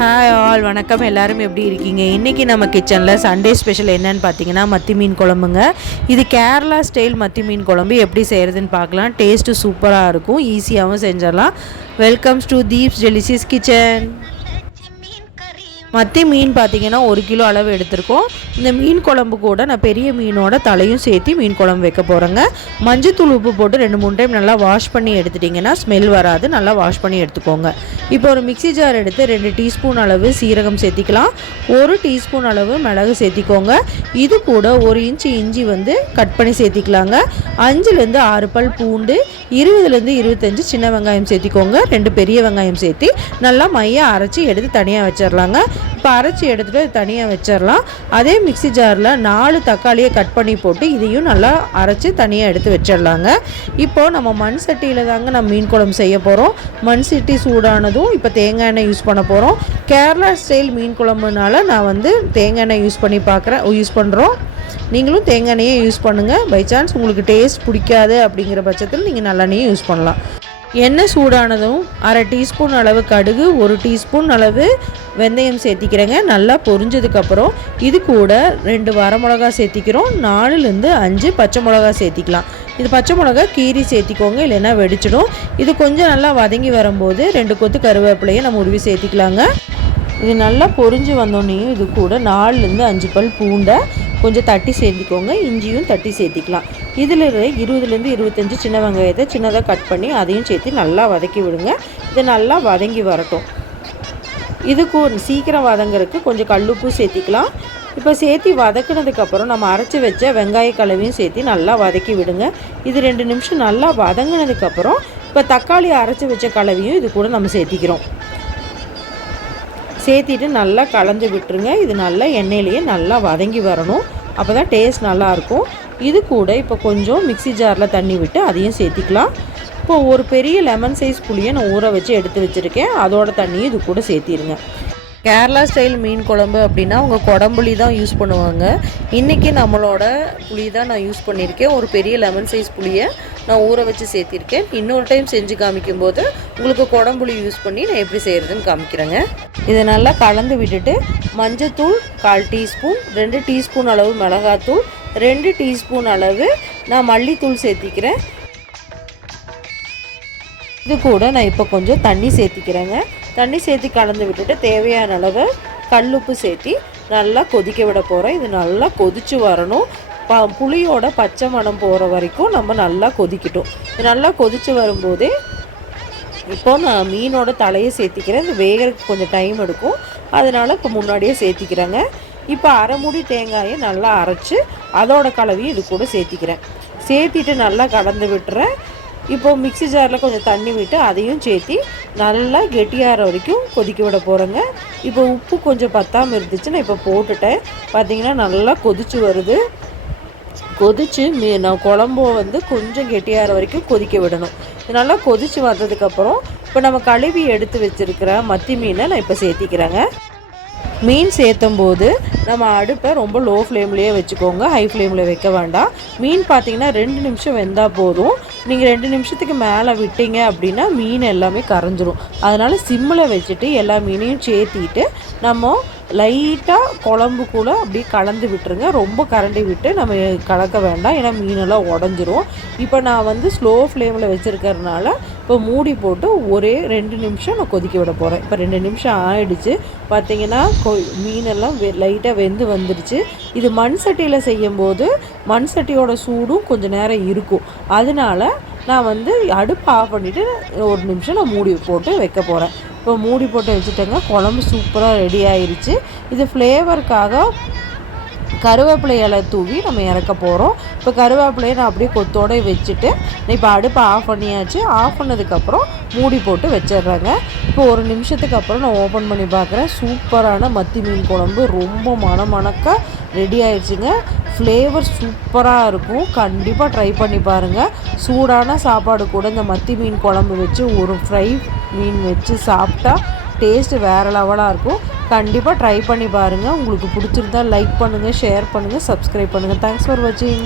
Hi all வணக்கம். எல்லாரும் எப்படி இருக்கீங்க? இன்றைக்கி நம்ம கிச்சனில் சண்டே ஸ்பெஷல் என்னன்னு பார்த்தீங்கன்னா மத்தி மீன் குழம்புங்க. இது கேரளா ஸ்டைல் மத்தி மீன் குழம்பு. எப்படி செய்கிறதுன்னு பார்க்கலாம். டேஸ்ட்டு சூப்பராக இருக்கும். ஈஸியாகவும் செஞ்சிடலாம். Welcomes to Deeps delicious kitchen மத்தி மீன் பார்த்திங்கன்னா ஒரு கிலோ அளவு எடுத்திருக்கோம். இந்த மீன் குழம்பு கூட நான் பெரிய மீனோட தலையும் சேர்த்து மீன் குழம்பு வைக்க போகிறேங்க மஞ்சத்தூள் உப்பு போட்டு ரெண்டு மூணு டைம் நல்லா வாஷ் பண்ணி எடுத்துட்டிங்கன்னா ஸ்மெல் வராது. நல்லா வாஷ் பண்ணி எடுத்துக்கோங்க. இப்போ ஒரு மிக்ஸி ஜார் எடுத்து ரெண்டு டீஸ்பூன் அளவு சீரகம் சேர்த்திக்கலாம். ஒரு டீஸ்பூன் அளவு மிளகு சேர்த்திக்கோங்க. இது கூட ஒரு இன்ச்சு இஞ்சி வந்து கட் பண்ணி சேர்த்திக்கலாங்க. அஞ்சுலேருந்து ஆறு பல் பூண்டு இருபதுலேருந்து இருபத்தஞ்சு சின்ன வெங்காயம் சேர்த்திக்கோங்க. ரெண்டு பெரிய வெங்காயம் சேர்த்து நல்லா மைய அரைச்சி எடுத்து தனியாக வச்சிடலாங்க இப்போ அரைச்சி எடுத்துகிட்டு தனியாக வச்சிடலாம். அதே மிக்ஸி ஜாரில் நாலு தக்காளியை கட் பண்ணி போட்டு இதையும் நல்லா அரைச்சி தனியாக எடுத்து வச்சிடலாங்க. இப்போது நம்ம மண் சட்டியில் தாங்க நம்ம மீன் குழம்பு செய்ய போகிறோம் மண் சட்டி சூடானதும் இப்போ தேங்காய் எண்ணெய் யூஸ் பண்ண போகிறோம் கேரளா ஸ்டைல் மீன் குழம்புனால நான் வந்து தேங்காய் எண்ணெய் யூஸ் பண்ணி பார்க்குறேன் யூஸ் பண்ணுறோம் நீங்களும் தேங்காய் எண்ணெயே யூஸ் பண்ணுங்கள் பை சான்ஸ் உங்களுக்கு டேஸ்ட் பிடிக்காது அப்படிங்கிற பட்சத்தில் நீங்கள் நல்லெண்ணெயும் யூஸ் பண்ணலாம். எண்ணெய் சூடானதும் அரை டீஸ்பூன் அளவு கடுகு ஒரு டீஸ்பூன் அளவு வெந்தயம் சேர்த்திக்கிறேங்க. நல்லா பொரிஞ்சதுக்கப்புறம் இது கூட ரெண்டு வரமிளகா சேர்த்திக்கிறோம். நாலுலேருந்து அஞ்சு பச்சை மிளகா சேர்த்திக்கலாம். இது பச்சை மிளகா கீரி சேர்த்திக்கோங்க இல்லைன்னா வெடிச்சிடும். இது கொஞ்சம் நல்லா வதங்கி வரும்போது ரெண்டு கொத்து கருவேப்பிலையை நம்ம உருவி சேர்த்திக்கலாங்க. இது நல்லா பொரிஞ்சு வந்தோடனே இது கூட நாலுலேருந்து அஞ்சு பல் பூண்டை கொஞ்சம் தட்டி சேர்த்திக்கோங்க இஞ்சியும் தட்டி சேர்த்திக்கலாம். இதில் இருபதுலேருந்து இருபத்தஞ்சி சின்ன வெங்காயத்தை சின்னதாக கட் பண்ணி அதையும் சேர்த்து நல்லா வதக்கி விடுங்க. இது நல்லா வதங்கி வரட்டும். இதுக்கு சீக்கிரம் வதங்கிறதுக்கு கொஞ்சம் கல்லுப்பு சேர்த்திக்கலாம். இப்போ சேர்த்தி வதக்குனதுக்கப்புறம் நம்ம அரைச்சி வச்ச வெங்காய கலவையும் சேர்த்து நல்லா வதக்கி விடுங்க. இது ரெண்டு நிமிஷம் நல்லா வதங்கினதுக்கப்புறம் இப்போ தக்காளி அரைச்சி வச்ச கலவையும் இது கூட நம்ம சேர்த்திக்கிறோம். சேர்த்திட்டு நல்லா கலந்து விட்டுருங்க. இது நல்லா எண்ணெயிலேயே நல்லா வதங்கி வரணும். அப்போ தான் டேஸ்ட் நல்லாயிருக்கும். இது கூட இப்போ கொஞ்சம் மிக்சி ஜாரில் தண்ணி விட்டு அதையும் சேர்த்திக்கலாம். இப்போ ஒரு பெரிய லெமன் சைஸ் புளியை நான் ஊற வச்சு எடுத்து வச்சுருக்கேன். அதோட தண்ணியும் இது கூட சேர்த்திருங்க. கேரளா ஸ்டைல் மீன் குழம்பு அப்படின்னா அவங்க குடம்புளி தான் யூஸ் பண்ணுவாங்க. இன்றைக்கி நம்மளோட புளி தான் நான் யூஸ் பண்ணியிருக்கேன். ஒரு பெரிய லெமன் சைஸ் புளியை நான் ஊற வச்சு சேர்த்திருக்கேன். இன்னொரு டைம் செஞ்சு காமிக்கும்போது உங்களுக்கு குடம்புளி யூஸ் பண்ணி நான் எப்படி செய்கிறதுன்னு காமிக்கிறேங்க. இதை நல்லா கலந்து விட்டுட்டு மஞ்சத்தூள் கால் டீஸ்பூன் ரெண்டு டீஸ்பூன் அளவு மிளகாத்தூள் ரெண்டு டீஸ்பூன் அளவு நான் மல்லித்தூள் சேர்த்திக்கிறேன். இது கூட நான் இப்போ கொஞ்சம் தண்ணி சேர்த்திக்கிறேங்க. தண்ணி சேர்த்து கலந்து விட்டுட்டு தேவையான அளவு கல்லுப்பு சேர்த்தி நல்லா கொதிக்க விட போகிறேன் இது நல்லா கொதித்து வரணும். ப புளியோட பச்சை மணம் போகிற வரைக்கும் நம்ம நல்லா கொதிக்கட்டும். இது நல்லா கொதித்து வரும்போதே இப்போ நான் மீனோட தலையை சேர்த்திக்கிறேன். இது வேகிறதுக்கு கொஞ்சம் டைம் எடுக்கும். அதனால் இப்போ முன்னாடியே சேர்த்திக்கிறேங்க. இப்போ அரை மூடி தேங்காயை நல்லா அரைச்சி அதோட கலவையும் இது கூட சேர்த்திக்கிறேன். சேர்த்திட்டு நல்லா கலந்து விட்டுறேன். இப்போ மிக்ஸி ஜாரில் கொஞ்சம் தண்ணி விட்டு அதையும் சேர்த்தி நல்லா கெட்டியாகிற வரைக்கும் கொதிக்க விட போகிறேங்க இப்போ உப்பு கொஞ்சம் பத்தாமல் இருந்துச்சு நான் இப்போ போட்டுட்டேன். பார்த்தீங்கன்னா நல்லா கொதிச்சு வருது. கொதிச்சு மீ நான் குழம்பு வந்து கொஞ்சம் கெட்டியாகிற வரைக்கும் கொதிக்க விடணும். இது நல்லா கொதிச்சு வந்ததுக்கப்புறம் இப்போ நம்ம கழுவி எடுத்து வச்சுருக்கிற மத்தி மீனை நான் இப்போ சேர்த்திக்கிறேங்க. மீன் சேர்த்தும் போது நம்ம அடுப்பை ரொம்ப லோ ஃப்ளேம்லேயே வச்சுக்கோங்க. ஹை ஃப்ளேமில் வைக்க வேண்டாம். மீன் பார்த்தீங்கன்னா ரெண்டு நிமிஷம் வெந்தால் போதும். நீங்கள் ரெண்டு நிமிஷத்துக்கு மேலே விட்டீங்க அப்படின்னா மீன் எல்லாமே கரைஞ்சிரும். அதனால் சிம்மில் வச்சுட்டு எல்லா மீனையும் சேர்த்திட்டு நம்ம லைட்டாக குழம்பு கூட அப்படியே கலந்து விட்டுருங்க. ரொம்ப கரண்டி விட்டு நம்ம கலக்க வேண்டாம். ஏன்னா மீனெல்லாம் உடஞ்சிரும். இப்போ நான் வந்து ஸ்லோ ஃப்ளேமில் வச்சுருக்கறனால இப்போ மூடி போட்டு ஒரே ரெண்டு நிமிஷம் நான் கொதிக்க விட போகிறேன் இப்போ ரெண்டு நிமிஷம் ஆயிடுச்சு. பார்த்தீங்கன்னா கொ மீனெல்லாம் வெ லைட்டாக வெந்து வந்துடுச்சு இது மண் சட்டியில் செய்யும்போது மண் சட்டியோட சூடும் கொஞ்சம் நேரம் இருக்கும். அதனால நான் வந்து அடுப்பு ஆஃப் பண்ணிவிட்டு ஒரு நிமிஷம் நான் மூடி போட்டு வைக்க போகிறேன் இப்போ மூடி போட்டு வச்சுட்டேங்க. குழம்பு சூப்பராக ரெடி ஆயிடுச்சு இது ஃப்ளேவருக்காக கருவேப்பிலை இலை தூவி நம்ம இறக்க போகிறோம் இப்போ கருவேப்பிலையை நான் அப்படியே கொத்தோடு வச்சுட்டு இப்போ அடுப்பை ஆஃப் பண்ணியாச்சு. ஆஃப் பண்ணதுக்கப்புறம் மூடி போட்டு வச்சிடுறேங்க. இப்போ ஒரு நிமிஷத்துக்கு அப்புறம் நான் ஓப்பன் பண்ணி பார்க்குறேன். சூப்பரான மத்தி மீன் குழம்பு. ரொம்ப மணமணக்க ரெடி ஆயிடுச்சுங்க ஃப்ளேவர் சூப்பராக இருக்கும். கண்டிப்பாக ட்ரை பண்ணி பாருங்கள் சூடான சாப்பாடு கூட இந்த மத்தி மீன் குழம்பு வச்சு ஒரு ஃப்ரை மீன் வச்சு சாப்பிட்டா டேஸ்ட்டு வேறு லெவலாக இருக்கும். கண்டிப்பாக ட்ரை பண்ணி பாருங்கள் உங்களுக்கு பிடிச்சிருந்தா லைக் பண்ணுங்கள் ஷேர் பண்ணுங்கள் சப்ஸ்கிரைப் பண்ணுங்கள் தேங்க்ஸ் ஃபார் வாட்சிங்